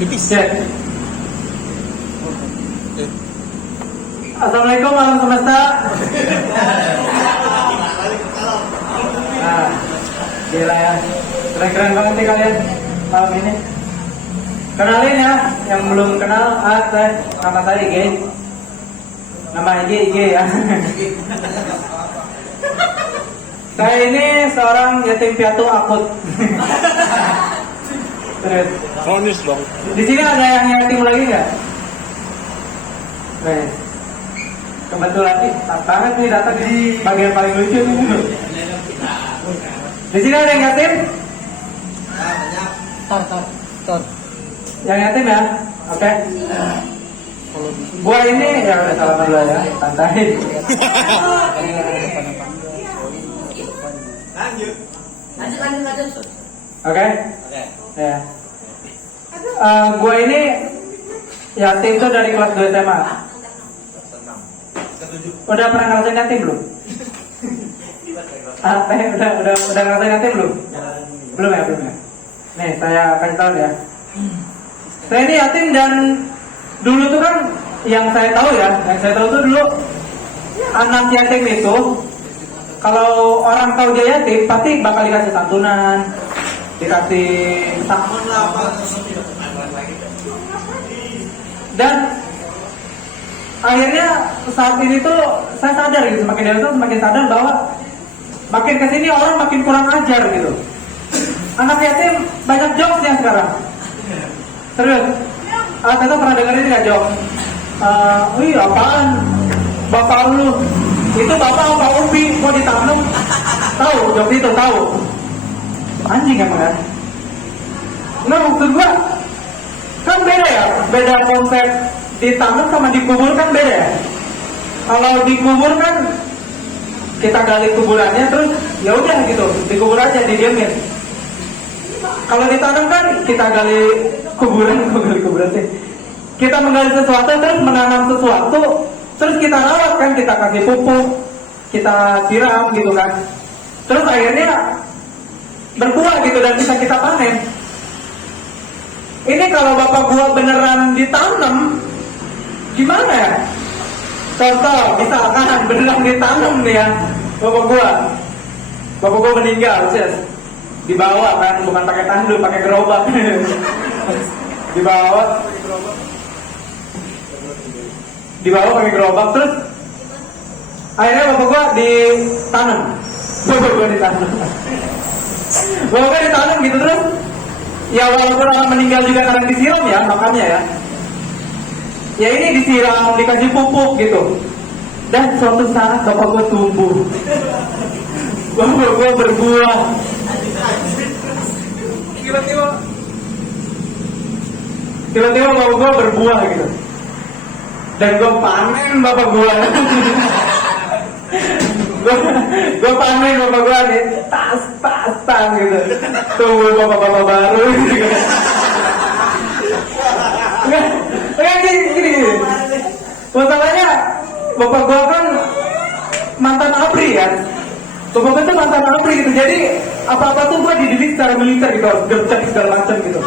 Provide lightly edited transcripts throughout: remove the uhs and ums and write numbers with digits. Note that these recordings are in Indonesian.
Tipis. Cek. Assalamualaikum alam semesta. Nah, gila ya. Keren-keren banget nih kalian malam ini. Kenalin ya, yang belum kenal, nama saya IG. Nama IG ya. Saya ini seorang yatim piatu akut. Terus. Kronis dong. Di sini ada yang yatim lagi nggak? Nih. Kebetulan nih, pas banget nih datang di bagian paling lucu nih. Di sini ada yang yatim? Tor. Yang yatim ya? Oke. Gua ini ya udah salaman dulu ya, santai. Lanjut. Oke. Ya. Gua ini yatim tuh dari kelas 2 SMA. Udah pernah ngerasain yatim belum? Udah ngerasain yatim belum? Belum ya. Nih saya kasih tahu ya. Saya ini yatim dan dulu tuh kan yang saya tahu tuh dulu anak yatim itu kalau orang tahu dia yatim pasti bakal dikasih santunan, dikasih sakon lah apa. Dan akhirnya saat ini tuh saya sadar gitu, semakin dewasa semakin sadar bahwa makin kesini orang makin kurang ajar gitu. Anak yatim banyak jokesnya sekarang. Serius. Saya tuh pernah dengerin nggak jokes? Wih apaan? Bapak lu itu bapak apa ubi mau ditanam? Tahu jokes itu tahu? Anjing emang kan? Nah maksud gua kan beda ya, beda konsep ditanam sama dikubur kan beda ya. Kalau dikubur kan kita gali kuburannya terus ya udah gitu, dikubur aja didiamin. Kalau ditanam kan kita gali kuburan sih. Kita menggali sesuatu terus menanam sesuatu, terus kita rawat kan, kita kasih pupuk, kita siram gitu kan. Terus akhirnya berbuah gitu dan bisa kita panen. Ini kalau bapak gua beneran ditanam, gimana ya? Contoh, misalkan beneran ditanam nih ya, bapak gua meninggal, dibawa kan, bukan pakai tandu, pakai gerobak, dibawa pakai gerobak, terus akhirnya bapak gua ditanam, bapak gua ditanam gitu terus. Ya walaupun orang meninggal juga kadang disiram ya, makannya ya. Ya ini disiram, dikasih pupuk gitu. Dan suatu saat bapak gue tumbuh. Bapak gue berbuah. Tiba-tiba bapak gue berbuah gitu. Dan gue panen bapak gue. Gue panen bapak gue nih tas gitu. Tunggu bapak-bapak baru gitu. Enggak gini. Masalahnya bapak gue kan mantan ABRI kan. Bapak gue tuh mantan ABRI gitu. Jadi apa-apa tuh gue dididik secara militer gitu, harus gercep segala macam gitu.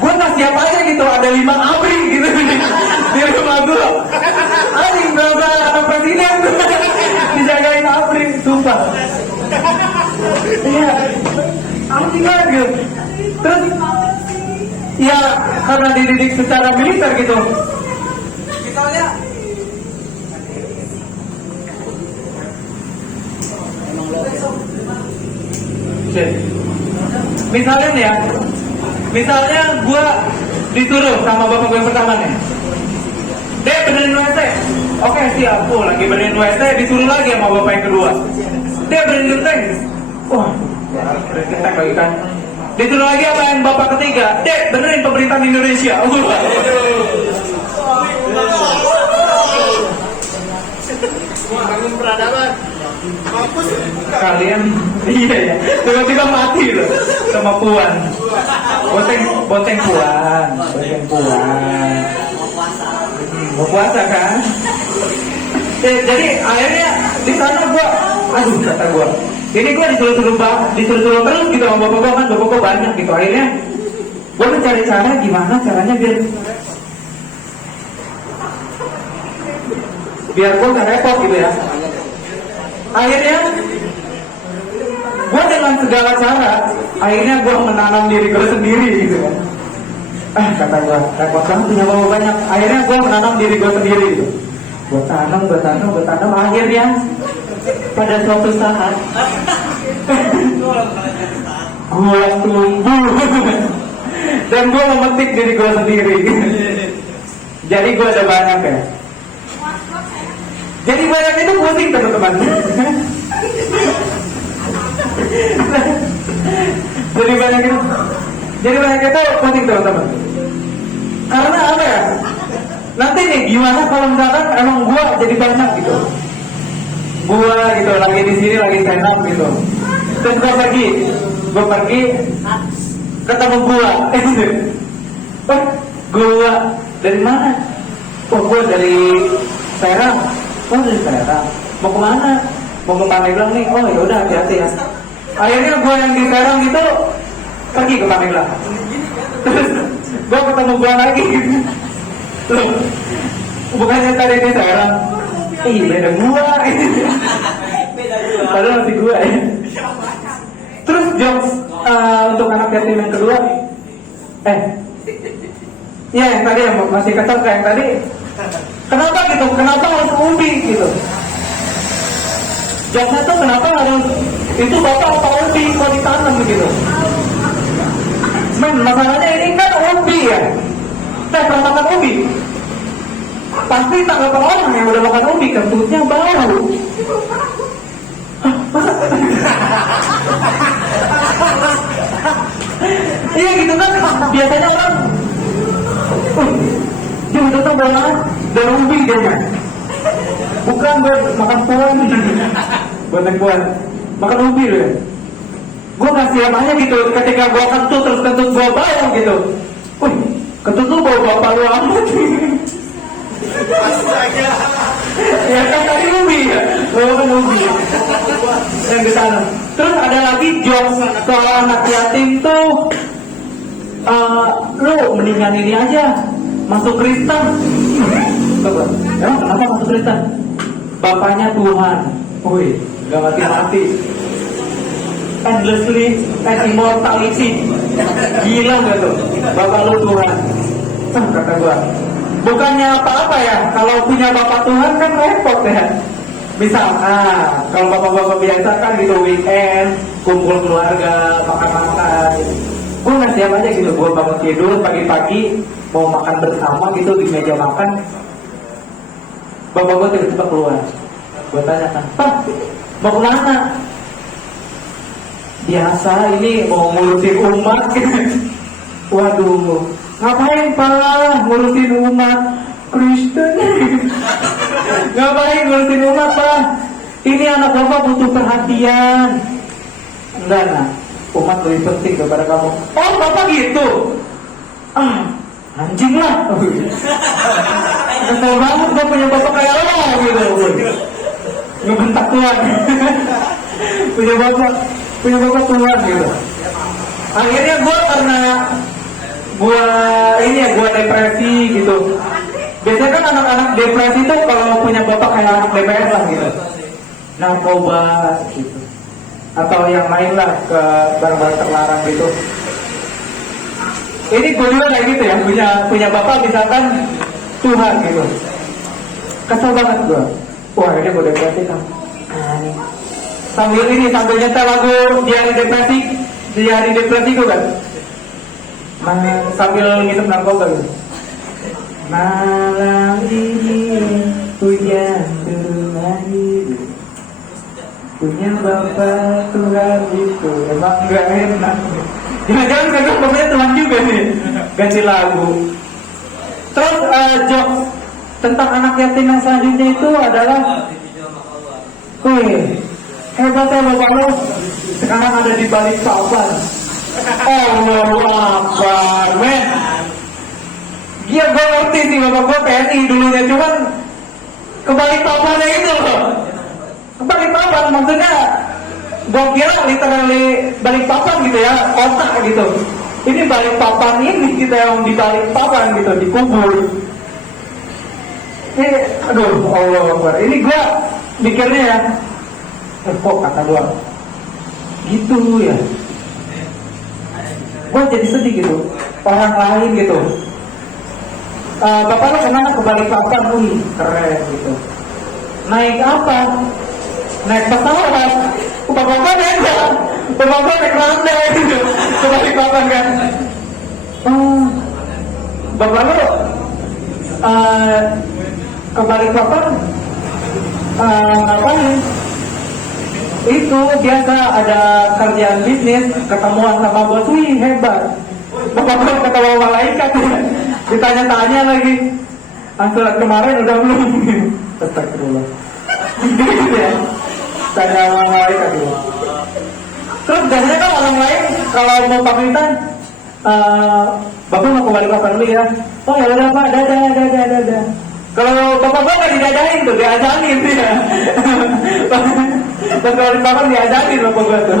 Gue nggak siap aja gitu, ada 5 ABRI gitu di rumah gue. Anjing berasa anak presiden dijagain ABRI, sumpah. Iya, anjing banget gitu. Terus, ya karena dididik secara militer gitu. Misalnya gue disuruh sama bapak gue yang pertama nih, Dek benerin WC. Oke siap, lagi benerin WC disuruh lagi sama bapak yang kedua, Dek benerin genteng. Wah, benerin genteng lagi kan. Disuruh lagi apa yang bapak ketiga, Dek benerin pemerintahan Indonesia. Bangun peradaban. Mampus. Kalian iya ya, tiba-tiba mati loh sama Puan. Bonteng Puan. Mau puasa kan? Jadi akhirnya di sana kata gua, ini gua disuruh terus gitu sama bapak gua kan, bapak gua banyak gitu. Akhirnya gua Gue tuh cari cara gimana caranya biar gue gak repot gitu ya. Akhirnya gue dengan segala cara, akhirnya gue menanam diri gue sendiri gitu kan. Kata gue, repot banget punya bapak banyak. Akhirnya gue menanam diri gue sendiri gitu. Gue tanam. Akhirnya pada suatu saat gue tumbuh dan gue memetik diri gue sendiri. Jadi gue ada banyak ya. Jadi banyak itu pusing teman-teman. Jadi banyak itu pusing teman-teman. Karena apa ya? Nanti nih gimana kalau misalkan emang gue jadi banyak gitu. Gue gitu lagi di sini lagi stand up gitu. Terus gue pergi ketemu gue. Gue dari mana? Gue dari Serang. Dari Serang. Mau kemana? Mau ke Pandeglang nih. Oh ya udah hati-hati ya. Akhirnya gue yang di Serang gitu pergi ke Pandeglang. Terus gue ketemu gue lagi. Loh, bukannya tadi di Serang? Beda gue. Padahal masih gue ya. Terus jokes untuk anak yatim yang kedua. Ya yang tadi yang masih kesel kayak yang tadi. Kenapa gitu? Kenapa harus ubi gitu? Jokesnya tuh kenapa harus itu bapak apa ubi kalau ditanam gitu? Masalahnya ini kan ubi ya. Saya pernah makan ubi. Pasti tanggapan orang yang udah makan ubi kentutnya bau. Iya gitu kan. Biasanya orang dia udah tau banget dan ubi dia kan. Bukan buat makan puan. Buat makan ubi loh. Gue gak siap aja gitu ketika gue kentut terus kentut gue bau gitu. Kentut lu bau bapak lu amat. Astaga. Ya kan tadi ubi ya. Kan ubi yang di sana. Terus ada lagi jokes soal anak yatim tuh. Lu mendingan ini aja masuk Kristen. Emang kenapa masuk Kristen? Bapaknya Tuhan. Gak mati-mati. Endlessly and immortality. Gila gak tuh? Bapak lu Tuhan. Kata gua. Bukannya apa-apa ya. Kalau punya bapak Tuhan kan repot ya. Misal, kalau bapak-bapak biasa kan gitu weekend kumpul keluarga, makan-makan. Gue nggak siap aja gitu. Gue bangun tidur pagi-pagi mau makan bersama gitu di meja makan. Bapak gue tiba-tiba keluar. Gue tanya kan, Pak, mau kemana? Biasa ini mau ngurusin umat. Waduh, ngapain Pak ngurusin umat Kristen? Ngapain ngurusin umat Pak? Ini anak bapak butuh perhatian. Enggak nak, umat lebih penting daripada kamu. Oh bapak gitu? Anjing lah. Kesel banget gue punya bapak kayak lo gitu. Ngebentak Tuhan. punya bapak Tuhan gitu. Akhirnya gue karena gue depresi gitu. Biasanya kan anak-anak depresi tuh kalau punya bapak kayak anak DPR lah gitu. Narkoba gitu. Atau yang lain lah ke barang-barang terlarang gitu. Ini gue juga kayak gitu ya, punya bapak misalkan Tuhan gitu. Kesel banget gue. Wah ini gue depresi kan. Sambil nyetel lagu di hari depresi gue kan. Sambil ngisep narkoba gitu. Malam ini hujan turun lagi. Punya bapak Tuhan itu emang gak enak. Jangan-jangan sekarang bapaknya Tuhan juga nih. Ganti lagu. Terus jokes tentang anak yatim yang selanjutnya itu adalah, hebatnya bapak lo sekarang ada di balik papan. Allahu Akbar, men. Dia gue ngerti sih bapak gue PNI dulunya, cuman kebalik papannya itu loh. Kebalik papan maksudnya gue kira literally balik papan gitu ya, otak gitu. Ini balik papan ini kita yang di balik papan gitu, dikubur. Ini, aduh, Allah Akbar. Ini gua mikirnya ya, kok kata gua gitu ya. Gua jadi sedih gitu. Orang lain gitu. Bapak lo kemana ke balik papan? Wih, keren gitu. Naik apa? Naik pesawat. Bapak beda. Bapak naik landai gitu. Ke balik papan kan. Bapak lo ke balik papan ngapain? Itu biasa ada kerjaan bisnis, ketemuan sama bos, wih hebat. Bapak belum ketemu malaikat ya. Ditanya-tanya lagi, surat kemarin udah belum? Astagfirullah. Gitu ya. Tanya sama malaikat dulu. Terus biasanya kan orang lain kalau mau pamitan, bapak mau kembali kapan dulu ya? Oh ya udah pak, dadah. Kalau bapak nggak didadain tuh, diajarin tuh ya. Kalau di papan diajarin bapak gua tuh.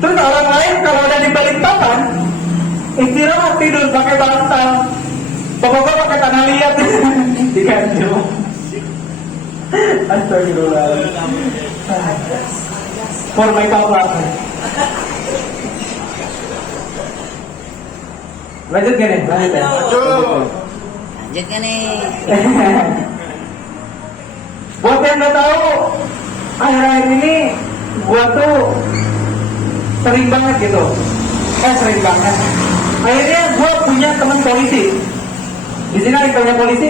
Terus orang lain kalau udah di balik papan, istirahat tidur pakai bantal. Bapak gua pakai tanah liat diganjel. Astagfirullah. For my papa. Lanjut gak nih? Lanjut ya? Lanjut kan nih. Buat yang nggak tahu, akhir-akhir ini gua tuh sering banget gitu. Sering banget. Akhirnya gua punya teman polisi. Di sini ada punya polisi?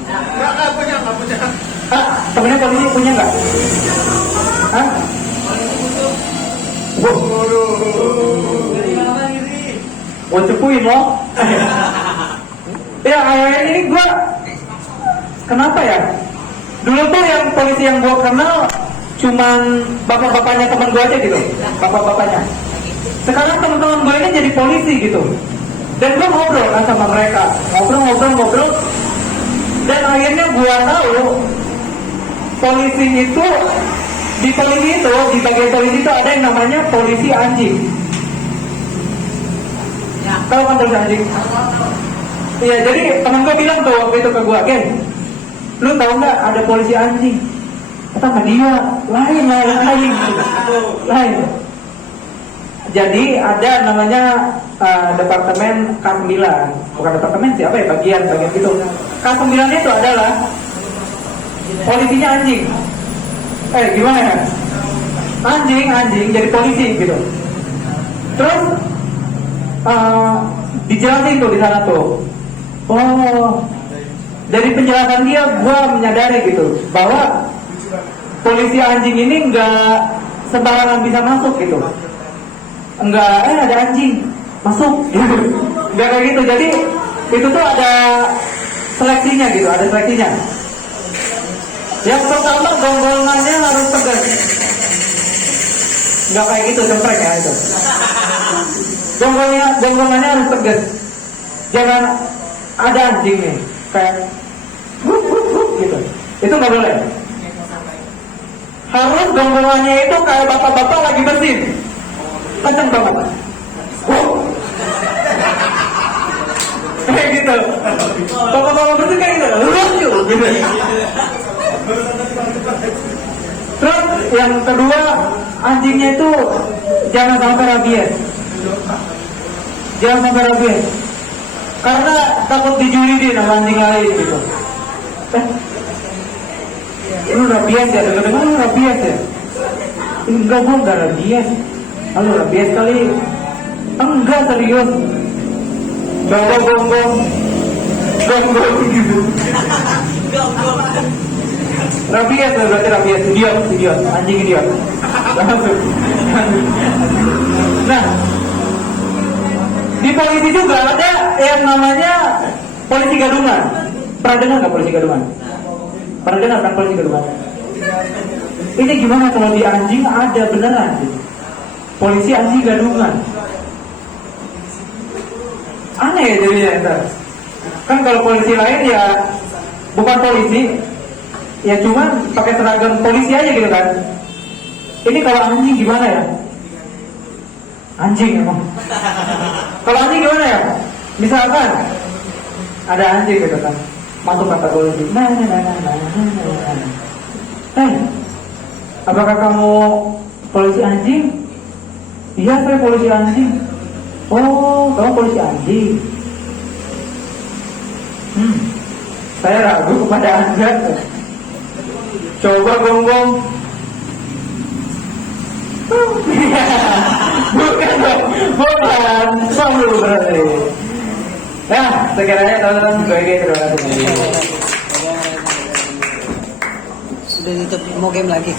Nggak punya. Temennya polisi punya nggak? Hah? Gua cepuin loh. Ya akhirnya ini gua kenapa ya? Dulu tuh yang polisi yang gua kenal cuman bapak-bapaknya teman gua aja gitu, bapak-bapaknya. Sekarang teman-teman gua ini jadi polisi gitu, dan gua ngobrol kan sama mereka, ngobrol, dan akhirnya gua tahu polisi itu di bagian polisi itu ada yang namanya polisi anjing. Tahu kan polisi anjing? Iya, jadi teman gue bilang tuh waktu itu ke gue, Ken, lu tahu nggak ada polisi anjing? Kata sama dia, lain. Jadi ada namanya departemen K9, bukan departemen siapa ya, bagian gitu. K9 itu adalah polisinya anjing. Gimana ya? Anjing jadi polisi gitu. Terus dijelasin tuh di sana tuh. Oh, dari penjelasan dia, gue menyadari gitu bahwa polisi anjing ini nggak sembarangan bisa masuk gitu. Enggak, ada anjing masuk, nggak kayak gitu. Jadi itu tuh ada seleksinya gitu, ada seleksinya. Yang pertama gonggongannya harus tegas, nggak kayak gitu cempreng ya itu. Gonggongannya harus tegas, jangan ada anjing nih kayak gitu, itu nggak boleh. Harus gonggongannya itu kayak bapak-bapak lagi bersin, kenceng banget, kayak gitu. Bapak-bapak bersin kayak gitu, lucu gitu. Terus yang kedua, anjingnya itu jangan sampai rabies. Karena takut dijuridin sama anjing lain gitu. Lu rabies ya, dengar lu rabies ya. Enggak, gua enggak rabies. Lu rabies kali. Enggak, serius. Bawa gonggong gitu. Rabies berarti rabies, idiot, anjing idiot. Nah, di polisi juga ada yang namanya polisi gadungan. Pernah dengar nggak polisi gadungan? Pernah dengar kan polisi gadungan? Ini gimana kalau di anjing ada beneran? Polisi anjing gadungan. Aneh ya jadinya entar. Kan kalau polisi lain ya bukan polisi, ya cuman pakai seragam polisi aja gitu kan. Ini kalau anjing gimana ya? Anjing emang. Kalau anjing gimana ya? Misalkan ada anjing gitu kan, masuk kata polisi. Hei, apakah kamu polisi anjing? Iya, saya polisi anjing. Oh, kamu polisi anjing. Saya ragu kepada Anda. Coba gonggong. Bukan dong, bukan. Selalu berarti. Nah, sekiranya teman-teman juga ini terima kasih. Sudah ditutup, mau game lagi.